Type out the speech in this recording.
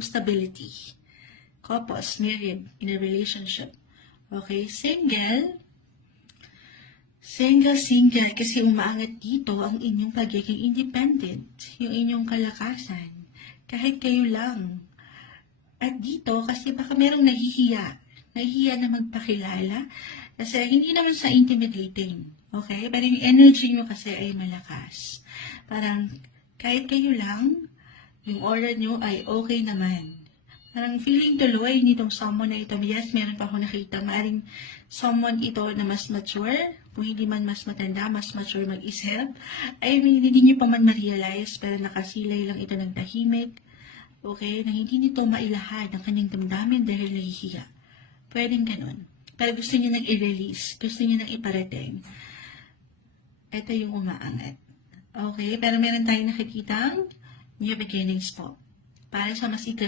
stability. Couples, married, in a relationship. Okay, single, kasi umaangat dito ang inyong pagiging independent, yung inyong kalakasan, kahit kayo lang. At dito, kasi baka merong nahihiya na magpakilala, kasi hindi naman sa intimidating, okay? Pero yung energy nyo kasi ay malakas. Parang, kahit kayo lang, yung aura nyo ay okay naman. Parang feeling tuloy nitong someone na ito, yes, meron pa ako nakita, maaaring someone ito na mas mature, kung hindi man mas matanda, mas mature mag-isip, ay hindi nyo pa man ma-realize, pero nakasilay lang ito ng tahimik, okay, na hindi nito mailahad ang kanyang damdamin dahil nahihiya. Pwedeng ganun. Pero gusto nyo nang i-release, gusto nyo nang iparating. Ito yung umaangat. Okay, pero meron tayong nakikitang new beginnings po. Para sa mas